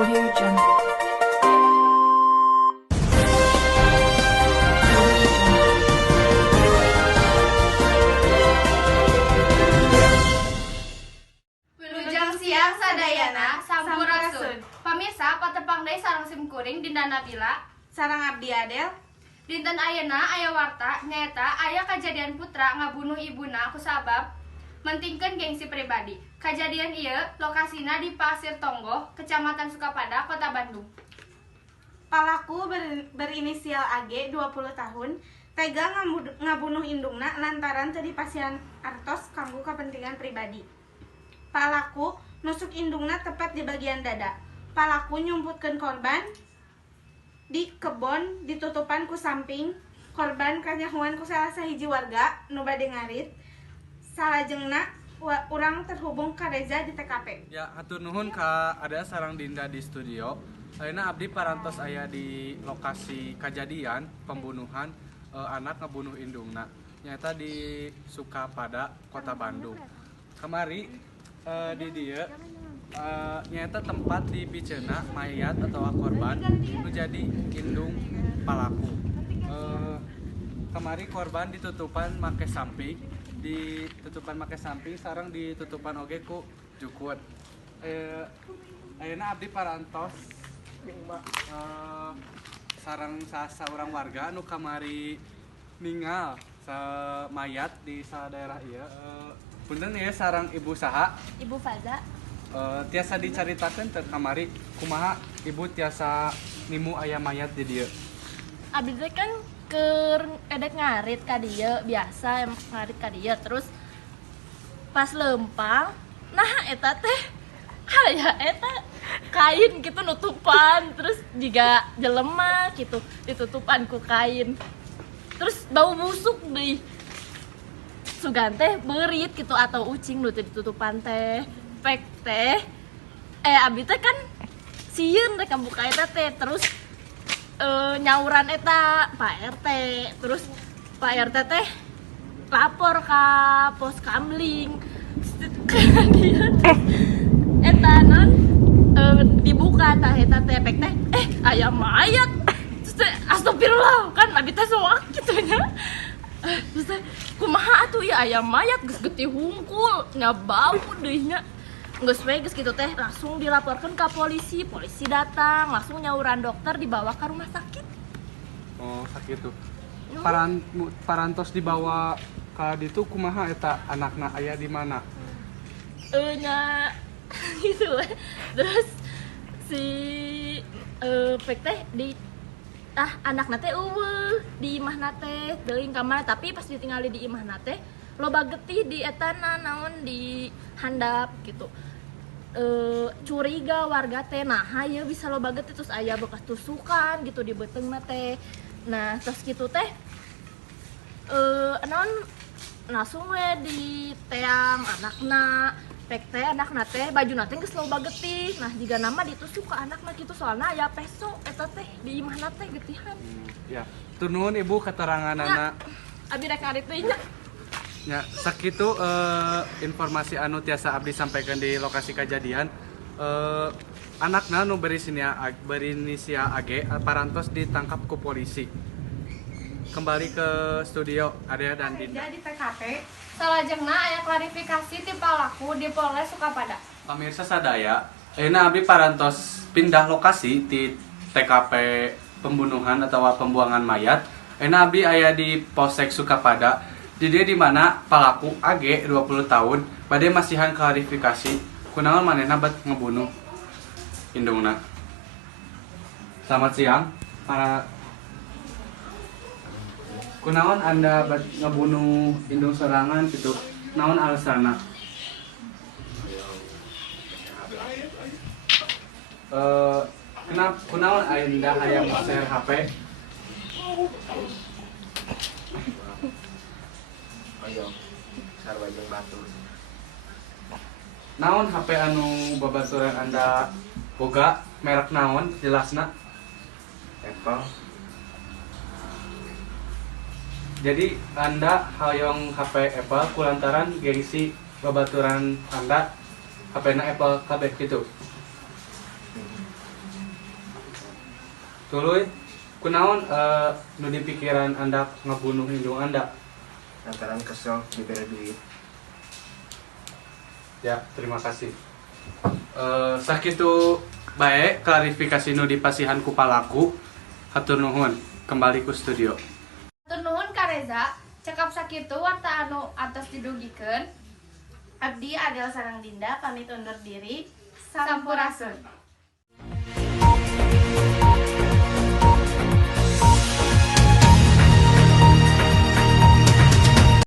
Audio Jungle. Wilujeng siang sadayana sampurasun. Pamirsa patepang deui sareng simkuring Dinda Nabila sareng Abdi Adel. dinten ayeuna aya warta nyaeta aya kajadian putra ngabunuh ibuna kusabab mentingkeun gengsi pribadi. Kajadian ieu lokasina di Pasir Tonggo, Kecamatan Sukapada, Kota Bandung. Pelaku berinisial AG 20 tahun tega ngabunuh indungna lantaran teu dipasiehan artos kanggo kepentingan pribadi. Pelaku nusuk indungna tepat di bagian dada. Pelaku nyumputkeun korban di kebon ditutupan ku samping. Korban kanyahuan ku salah sahiji warga nu bade ngarit. Salajengna urang terhubung ka Reza di TKP. Ya, hatur nuhun ka ada sarang Dinda di studio. Ayeuna abdi parantos aya di lokasi kejadian pembunuhan anak ngabunuh indungna. Nyata di Sukapada, Kota Bandung. Kemari di dieu nyata tempat di piceuna mayat atau korban nu jadi indung pelaku. Kemari korban ditutupan make samping, sareng ditutupan oge ku jukut. Ayeuna abdi parantos sareng saurang warga anu kamari ningal mayat di daerah ieu. Punten ya sareng ibu saha? Ibu Faza. Tiasa dicaritakeun teh kamari kumaha ibu tiasa nimu aya mayat di dieu. Abdi teh kan keur edek ngarit ka dieu, biasa emang ngarit ka dieu, terus pas lempang nah eta teh aya eta kain gitu nutupan, terus juga jelema gitu ditutupan ku kain, terus bau busuk deui sugan teh beurit gitu atau ucing nu teh ditutupan teh pek teh abdi teh kan sieun rek buka eta teh, terus nyauran eta Pak RT, terus Pak RT teh lapor ka pos kamling kemudian eta non dibuka tah eta teh pek teh aya mayat, terus teh astagfirullah kan abdi teh soak kitu nya. Terus teh kumaha atuh ya aya mayat geus getih hungkul nya bau deui nya. Geus we geus kitu teh langsung dilaporkeun ka polisi. Polisi datang, langsung nyauran dokter dibawa ke rumah sakit. Oh, sakitu. Parantos dibawa ka ditu kumaha eta anakna aya di mana? Nya gitu we. Terus si pek teh di anakna teh eueuh di imahna teh teuing ka mana, tapi pas ditinggali di imahna teh loba getih di etana naon di handap gitu. Curiga warga teh nah haye bisa loba getih, terus aya bekas tusukan gitu di beteungna teh. Nah terus gitu teh naon langsung we di teang anakna pek teh anakna teh bajuna teh geus loba getih. Nah jiga nama ditusuk ka anakna kitu soalna aya peso eta teh di imahna teh getihan. Ya, tur nuhun ibu keteranganana. Abi rek ngarit deui nya. Ya, sakitu informasi anu tiasa abdi sampaikan di lokasi kejadian. Anakna nu berinisial AG parantos ditangkap ku polisi. Kembali ke studio Arya dan Dinda. Di TKP. Salajengna aya klarifikasi ti pelaku di Polres Sukapada. Pamirsa sadaya, ayeuna abdi parantos pindah lokasi di TKP pembunuhan atau pembuangan mayat. Ayeuna abdi aya di Polsek Sukapada. Di dia di mana pelaku AG 20 tahun bade masihan klarifikasi kunaon manehna bat ngebunuh indungna. Selamat siang. Kunaon Anda bat ngebunuh indung sorangan gitu? Naon alasanna? Kenapa kunaon Anda hayang share HP? Sarwajeng batur. Naon HP anu babaturan Anda boga? Merek naon jelasna? Apple. Jadi Anda hayang HP Apple kulantaran gengsi babaturan Anda HP-na Apple kabeh gitu. Tuluy, kunaon nu di pikiran Anda ngebunuh indung Anda? Lantaran kesel diberi duit. Ya, terima kasih. Sakitu bae klarifikasi nu dipasihan ku palaku. Hatur nuhun. Kembali ku studio. Hatur nuhun ka Reza, cekap sakitu warta anu atos didugikeun. Abdi Adel sareng Dinda pamit undur diri. Sampurasun.